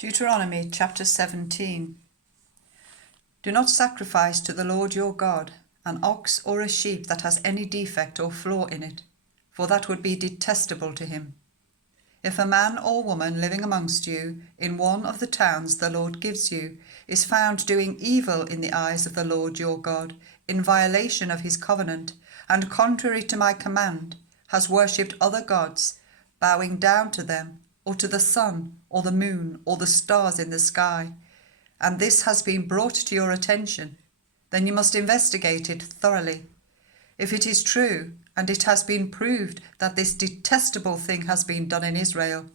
Deuteronomy chapter 17. Do not sacrifice to the Lord your God an ox or a sheep that has any defect or flaw in it, for that would be detestable to him. If a man or woman living amongst you in one of the towns the Lord gives you is found doing evil in the eyes of the Lord your God, in violation of his covenant, and contrary to my command, has worshipped other gods, bowing down to them, or to the sun, or the moon, or the stars in the sky, and this has been brought to your attention, then you must investigate it thoroughly. If it is true, and it has been proved that this detestable thing has been done in Israel,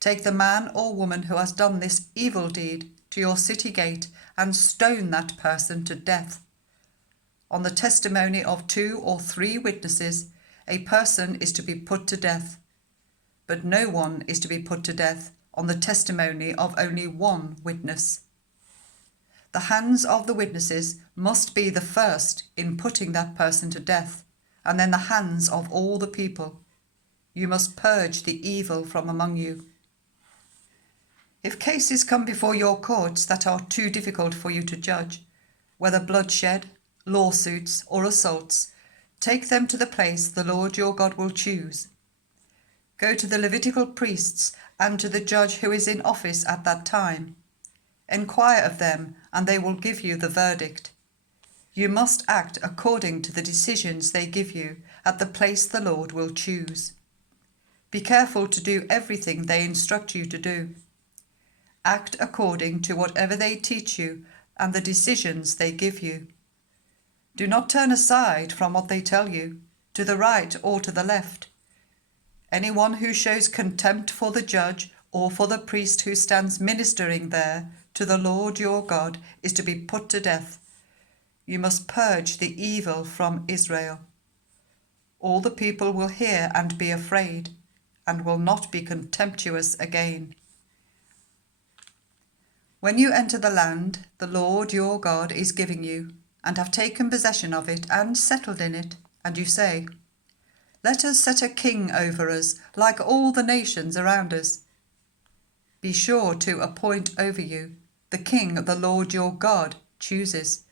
take the man or woman who has done this evil deed to your city gate and stone that person to death. On the testimony of 2 or 3 witnesses, a person is to be put to death, but no one is to be put to death on the testimony of only 1 witness. The hands of the witnesses must be the first in putting that person to death, and then the hands of all the people. You must purge the evil from among you. If cases come before your courts that are too difficult for you to judge, whether bloodshed, lawsuits, or assaults, take them to the place the Lord your God will choose. Go to the Levitical priests and to the judge who is in office at that time. Inquire of them, and they will give you the verdict. You must act according to the decisions they give you at the place the Lord will choose. Be careful to do everything they instruct you to do. Act according to whatever they teach you and the decisions they give you. Do not turn aside from what they tell you, to the right or to the left. Anyone who shows contempt for the judge or for the priest who stands ministering there to the Lord your God is to be put to death. You must purge the evil from Israel. All the people will hear and be afraid, and will not be contemptuous again. When you enter the land the Lord your God is giving you, and have taken possession of it and settled in it, and you say, "Let us set a king over us, like all the nations around us," be sure to appoint over you the king the Lord your God chooses.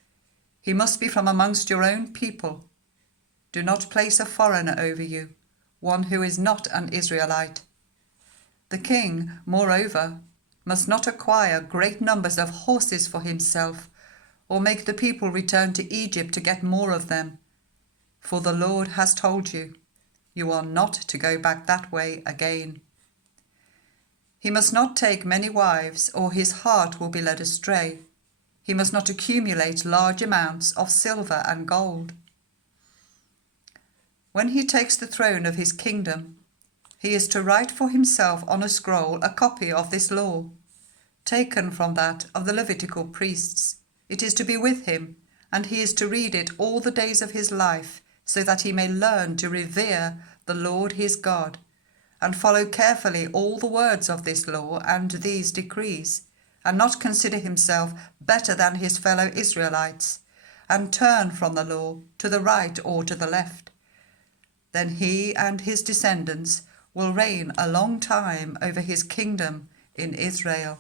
He must be from amongst your own people. Do not place a foreigner over you, one who is not an Israelite. The king, moreover, must not acquire great numbers of horses for himself, or make the people return to Egypt to get more of them. For the Lord has told you, you are not to go back that way again. He must not take many wives, or his heart will be led astray. He must not accumulate large amounts of silver and gold. When he takes the throne of his kingdom, he is to write for himself on a scroll a copy of this law, taken from that of the Levitical priests. It is to be with him, and he is to read it all the days of his life, so that he may learn to revere the Lord his God, and follow carefully all the words of this law and these decrees, and not consider himself better than his fellow Israelites, and turn from the law to the right or to the left. Then he and his descendants will reign a long time over his kingdom in Israel.